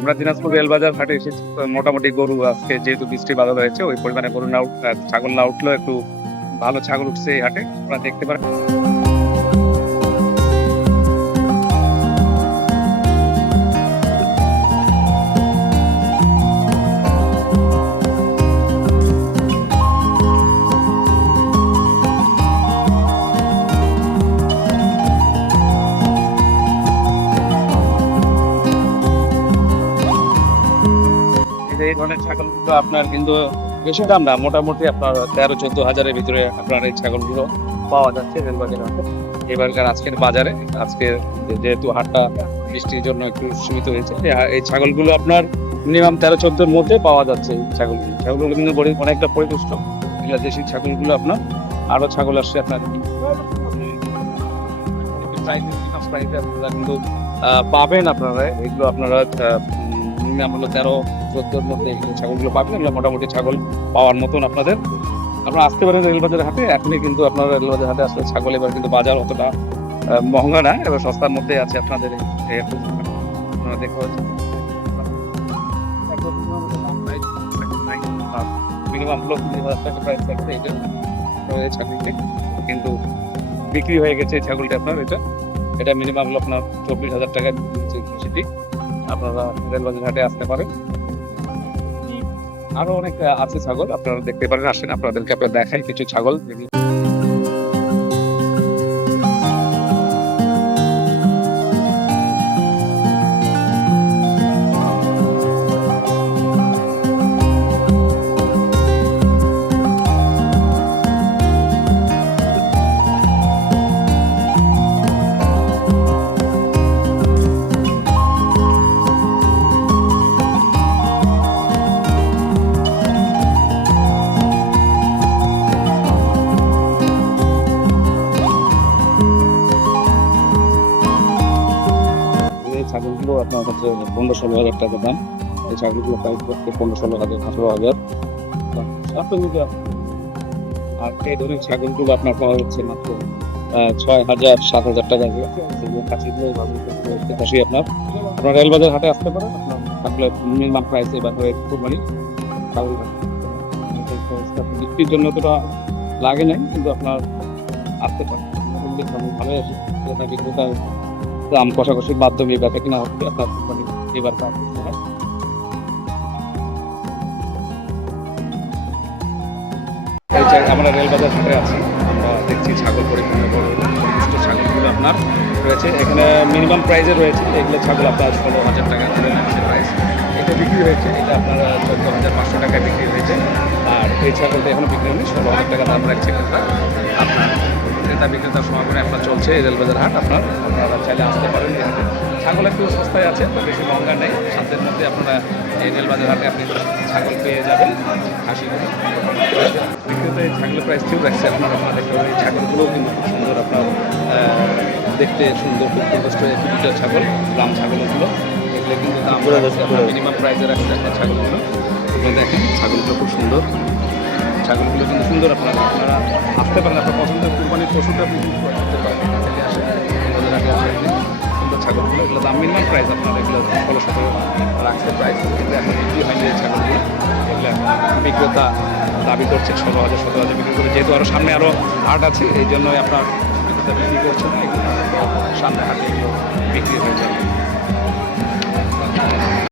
আমরা দিনাজপুর রেলবাজার হাটে এসেছি। তো মোটামুটি গরু আজকে যেহেতু বৃষ্টি বাদল হয়েছে, ওই পরিমাণে গরু না ছাগল না উঠলেও একটু ভালো ছাগল উঠছে এই হাটে, আপনারা দেখতে পারেন। এই ধরনের ছাগলগুলো আপনার কিন্তু বেশি দাম না, মোটামুটি আপনার 13-14 হাজারের ভিতরে আপনার এই ছাগলগুলো পাওয়া যাচ্ছে রেলবাজার হাটে। এবারকার আজকের বাজারে, আজকে যেহেতু হাটটা বৃষ্টির জন্য একটু সীমিত হয়েছে, এই ছাগলগুলো আপনার মিনিমাম 13-14-র মধ্যে পাওয়া যাচ্ছে। এই ছাগলগুলো কিন্তু অনেকটা পরিপুষ্ট। এগুলো দেশি ছাগলগুলো আপনার, আরো ছাগল আসছে আপনার কিন্তু পাবেন আপনারা। এগুলো আপনারা মিনিমাম হলো 13-14-র মধ্যে এগুলো ছাগলগুলো পাবেন। এগুলো মোটামুটি ছাগল পাওয়ার মতন আপনারা আসতে পারেন রেলবাজার হাটে। এখনই কিন্তু আপনারা রেলবাজার হাটে আসলে ছাগল এবার কিন্তু বাজার অতটা মহঙ্গা না, এবার সস্তার মধ্যে আছে আপনাদের। আপনারা দেখতে পাচ্ছেন মিনিমাম হলো 20,000 টাকা প্রাইস থাকছে এটা ছাগলটি, কিন্তু বিক্রি হয়ে গেছে এই ছাগলটা আপনার। এটা মিনিমাম হলো আপনার 24,000 টাকা সেটি। আপনারা রেলবাজার হাটে আসতে পারেন। আরো অনেক আছে ছাগল, আপনারা দেখতে পারেন। আসেন, আপনাদেরকে দেখাই কিছু ছাগল। ছাগলগুলো আপনার কাছে 15-16 হাজার টাকা দাম। এই ছাগলগুলো প্রাইস করতে 15-16 হাজার, 18 হাজার। আর এই ধরনের ছাগলগুলো আপনার পাওয়া যাচ্ছে মাত্র 6,000-7,000 টাকা। খাসি আপনার রেলবাজার হাটে আসতে পারেন। আপনার মিনিমাম প্রাইস এবার কুরবানি ছাগল বিক্রির জন্য তোটা লাগে নাই, কিন্তু আপনার আসতে পারেন। ভালোই আছে, বিক্রেতা দাম কষাকষির মাধ্যমে বেচা কিনা হচ্ছে আপনার কোম্পানি এবার কাজ করতে হয়। আমরা রেলবাজার হাটে আছি, আমরা দেখছি ছাগল পরিপূর্ণ পরিপুষ্ট ছাগলগুলো আপনার রয়েছে এখানে। মিনিমাম প্রাইসে রয়েছে এগুলো ছাগল আপনার 16,000 টাকা প্রাইস। এটা বিক্রি হয়েছে, এটা আপনার 14,500 টাকায় বিক্রি হয়েছে। আর এই ছাগলটা এখনো বিক্রি হয়নি, 16,000 টাকা দাম রাখছে আপনার। ক্রেতা বিক্রেতার সমাগমে আপনার চলছে এই রেলবাজার হাট। আপনারা চাইলে আসতে পারেন। ছাগল একটু সস্তায় আছে, বেশি মহঙ্গা নেই। সাধ্যের মধ্যে আপনারা এই রেলবাজার হাটে আপনি ছাগল পেয়ে যাবেন। খাসিগুলো বিক্রেতা এই ছাগলের প্রাইস ঠিক রাখছে আপনারা দেখতে পাবেন। এই ছাগলগুলোও কিন্তু খুব সুন্দর, আপনার দেখতে সুন্দর, খুব প্রকৃষ্ট দুটো ছাগল, গ্রাম ছাগলগুলো। এগুলো কিন্তু দাম মিনিমাম প্রাইসে রাখছে আপনার ছাগলগুলো। এগুলো দেখেন, ছাগলগুলো খুব সুন্দর। ছাগলগুলো কিন্তু সুন্দর, আপনারা আসতে পারেন। আপনার পছন্দের কুরবানির পশুটা আপনি করতে পারেন। সুন্দর ছাগলগুলো, এগুলো দাম মিনিমাম প্রাইস আপনার এগুলো 16-17 রাখছে প্রাইস, কিন্তু এখন বিক্রি হয়নি এই ছাগলগুলো। এগুলো বিক্রেতা দাবি করছে 16,000-17,000 বিক্রি করে, যেহেতু আরও সামনে আরও হাট আছে, এই জন্যই আপনার বিক্রেতা বিক্রি করছে না। এগুলো সামনে হাটে এগুলো বিক্রি হয়ে যাবে।